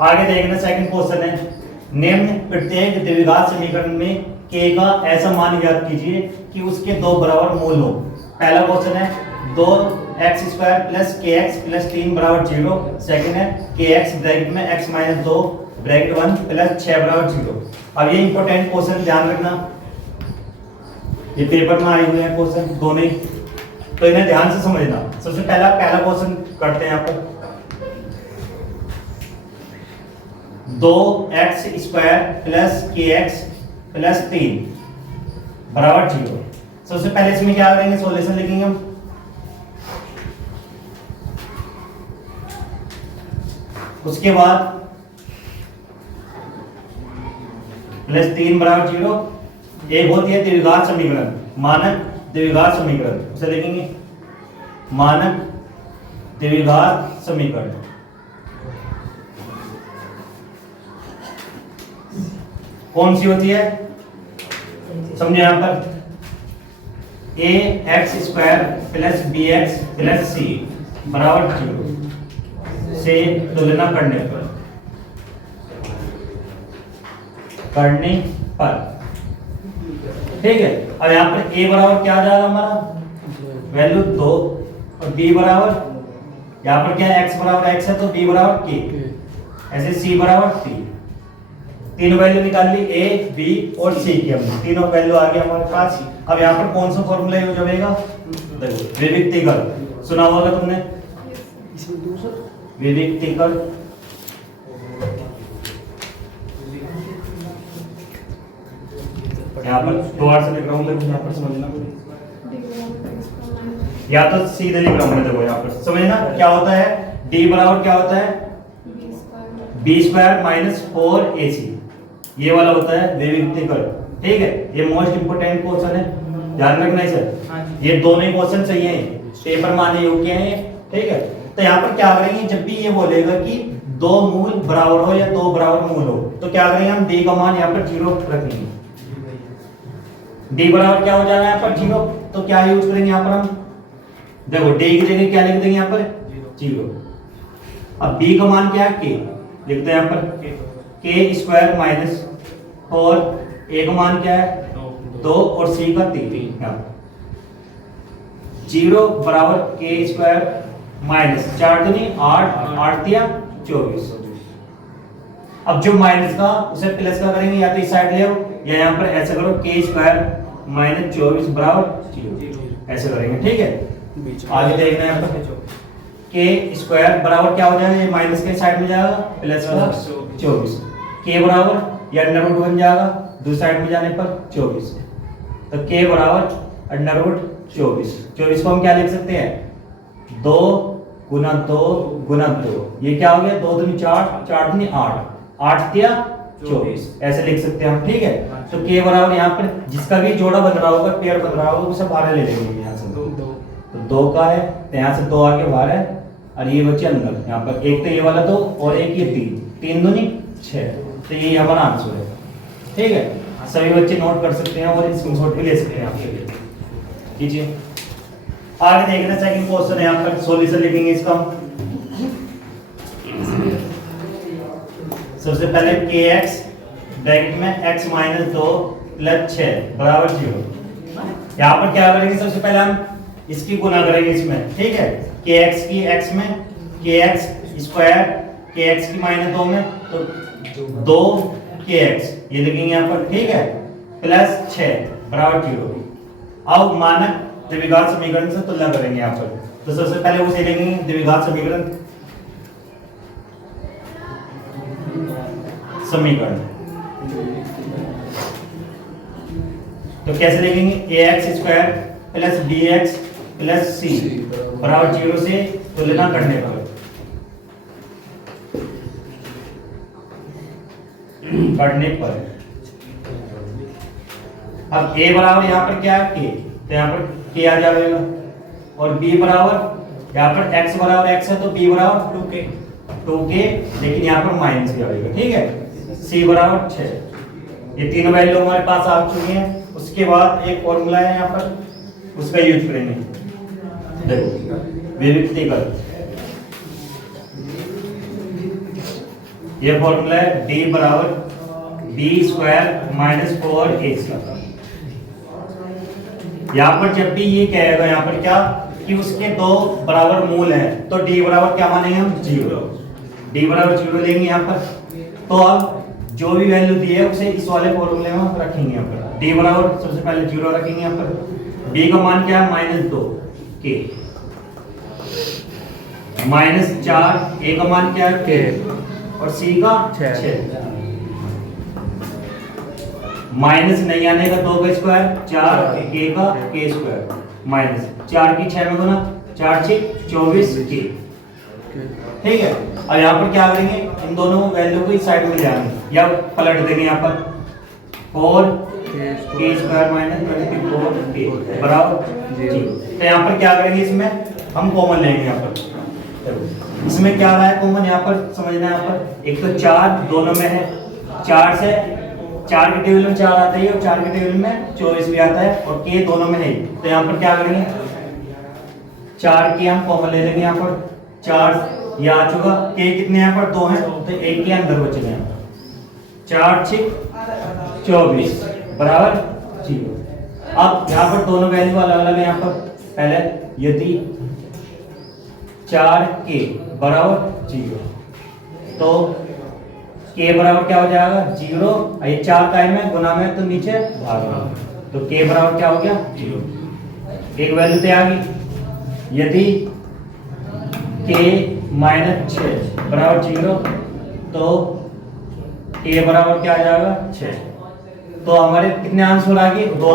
आगे देखना second question है, निम्न प्रत्येक द्विघात समीकरण में k का ऐसा मान ज्ञात कीजिए कि उसके दो बराबर मूल हो। पहला क्वेश्चन है 2x² प्लस kx प्लस 3 बराबर 0। सेकंड है kx ब्रैकेट में x माइनस 2 ब्रैकेट 1 प्लस 6 बराबर 0। अब ये इंपॉर्टेंट क्वेश्चन ध्यान रखना, ये पेपर में आए हुए हैं क्वेश्चन दोनों ही, तो इन्हें ध्यान से समझना। सबसे पहला क्वेश्चन करते हैं यहाँ पर, 2x² प्लस kx प्लस 3 बराबर 0। सबसे पहले इसमें क्या करेंगे, सॉल्यूशन लिखेंगे हम। उसके बाद प्लस 3 बराबर 0। एक होती है द्विघात समीकरण, मानक द्विघात समीकरण, उसे लिखेंगे मानक द्विघात समीकरण। कौन सी होती है, समझे यहां पर, ax² plus bx plus c बराबर 0 से तुलना करने पर ठीक है। अब यहाँ पर a बराबर क्या आ जाएगा हमारा, वैल्यू 2, और b बराबर यहाँ पर क्या है, x बराबर x है तो b बराबर k, ऐसे c बराबर 3। तीनों वैल्यू निकाल ली, a b और c की, हमने तीनों वैल्यू आ गया हमारे पास। अब यहाँ पर कौन सा फॉर्मूला यूज होगा, देखो विविक्तीकर, सुना होगा तुमने विविक्तीकर। यहाँ पर दो बार से लिख रहा हूँ, देखो यहाँ पर समझना, या तो सीधे लिख रहा हूँ मैं, देखो यहाँ पर समझना क्या होता है। d बराबर क्या होता है, b² माइनस 4ac, ये वाला होता है विविक्तीकर। ठीक है, ये मोस्ट इंपोर्टेंट क्वेश्चन है, ध्यान रखना है सर। ये दोनों ही क्वेश्चन सही हैं, पेपर में आने योग्य हैं। ठीक है, तो यहाँ पर क्या करेंगे, जब भी ये बोलेगा कि दो मूल बराबर हो या दो बराबर मूल हो, तो क्या करेंगे हम, d का मान यहाँ पर 0 रखेंगे। d बराबर क्या हो जाएगा यहाँ पर 0, तो क्या यूज करेंगे यहाँ पर हम, देखो d की जगह क्या लिख देंगे यहाँ पर 0। अब b का मान क्या है, k, लिखते हैं यहाँ पर k² माइनस 4, a का मान क्या है 2 और c का 3। 0 बराबर k² माइनस 4 दूनी 8, 8 दिया 24। अब जो माइनस का उसे प्लस का करेंगे, या तो इस साइड ले आओ या यहाँ पर ऐसा करो, k² माइनस 24 बराबर 0, ऐसे करेंगे। ठीक है, आगे देखना है यहाँ पर, k² बराबर क्या हो जाएगा, ये माइनस के साइड में जाएगा प्लस का 24, k बराबर या अंडर रूट बन जाएगा दूसरी साइड में जाने पर 24, तो k बराबर अंडर रूट 24। 24 को हम क्या लिख सकते हैं, 2 गुना 2 गुना 2, ये क्या हो गया 2 दूनी 4, 4 दूनी 8, 8 दिया 24, ऐसे लिख सकते हैं हम। ठीक है, तो k बराबर यहाँ पर जिसका भी जोड़ा बन रहा होगा, पेयर बन रहा होगा, उसे बाहर ले लेंगे यहाँ से, तो 2 का है तो यहाँ से 2 आगे बाहर है, और ये बच्चे अंदर, यहाँ पर एक तो ये वाला 2 और एक ये 3 दूनी 6, तो ये हमारा आंसर है। ठीक है, सभी बच्चे नोट कर सकते हैं और स्क्रीनशॉट भी ले सकते हैं आपके लिए। कीजिए, आगे देखना सेकंड क्वेश्चन है, यहाँ पर सॉल्यूशन लिखेंगे इसका। सबसे पहले kx ब्रैकेट में x माइनस 2 प्लस 6 बराबर 0। यहाँ पर क्या करेंगे, सबसे पहले हम इसकी गुना करेंगे इसमें। ठीक है, kx की x में, kx² kx की माइनस 2 में, तो 2kx ये लिखेंगे यहाँ पर। ठीक है, प्लस 6 बराबर 0। अब मानक द्विघात समीकरण से तुलना करेंगे यहाँ पर, तो सबसे पहले उसे लेंगे द्विघात समीकरण, तो कैसे लिखेंगे, ax² plus bx plus c बराबर 0 से तुलना करने पर अब a बराबर यहाँ पर क्या है k, तो यहाँ पर k आ जाएगा, और b बराबर यहाँ पर x बराबर x है तो b बराबर 2k, लेकिन यहाँ पर माइनस भी आएगा। ठीक है, c बराबर 6, ये तीनों वैल्यू हमारे पास आ चुकी हैं। उसके बाद एक फॉर्मूला है यहाँ पर, उसका यूज करेंगे, देखो विविक्तीकर। ये फॉर्मूला है d बराबर b square minus 4a square. यहाँ पर जब भी ये कहेगा यहाँ पर क्या कि उसके दो बराबर मूल हैं तो d बराबर क्या मानेंगे हम 0, d बराबर 0 लेंगे यहाँ पर। तो अब जो भी वैल्यू दी है उसे इस वाले फॉर्मूले में रखेंगे यहाँ पर। d बराबर सबसे पहले 0 रखेंगे यहाँ पर। b का मान क्या है -2 k, -4 a का मान क्या है k और c का 6। माइनस नहीं आने का 2 का स्क्वायर 4 k का k स्क्वायर माइनस 4 की 6 में गुना 4 6 24 k। ठीक है, और यहाँ पर क्या करेंगे इन दोनों वैल्यू को इस साइड में ले आएंगे या पलट देंगे यहाँ पर 4 k स्क्वायर माइनस 24 k बराबर 0। तो यहाँ पर क्या करेंगे इसमें हम कॉमन लेंगे यहाँ पर। इसमें क्या रहा है कॉमन यहाँ पर समझना है। यहाँ पर एक तो 4 दोनों में है, 4 से 4 के टेबल में 4 आता है और 4 के टेबल में 24 भी आता है और k दोनों में है। तो यहाँ पर क्या करेंगे 4 के हम कॉमन ले लेंगे यहाँ पर। 4 ये आ चुका, k कितने यहाँ पर 2 हैं तो 1 के अंदर बच गए 4 6 24 बराबर 0। अब यहाँ पर दोनों वैल्यू अलग अलग है। यहाँ पर पहले यदि 4 k बराबर 0 तो k बराबर क्या हो जाएगा 0, ये 4 का में गुना में तो नीचे भाग में तो k बराबर क्या हो गया 0। एक वैल्यू तो आ गई। यदि k -6 बराबर 0 तो k बराबर क्या आ जाएगा 6। तो हमारे कितने आंसर आ गए 2।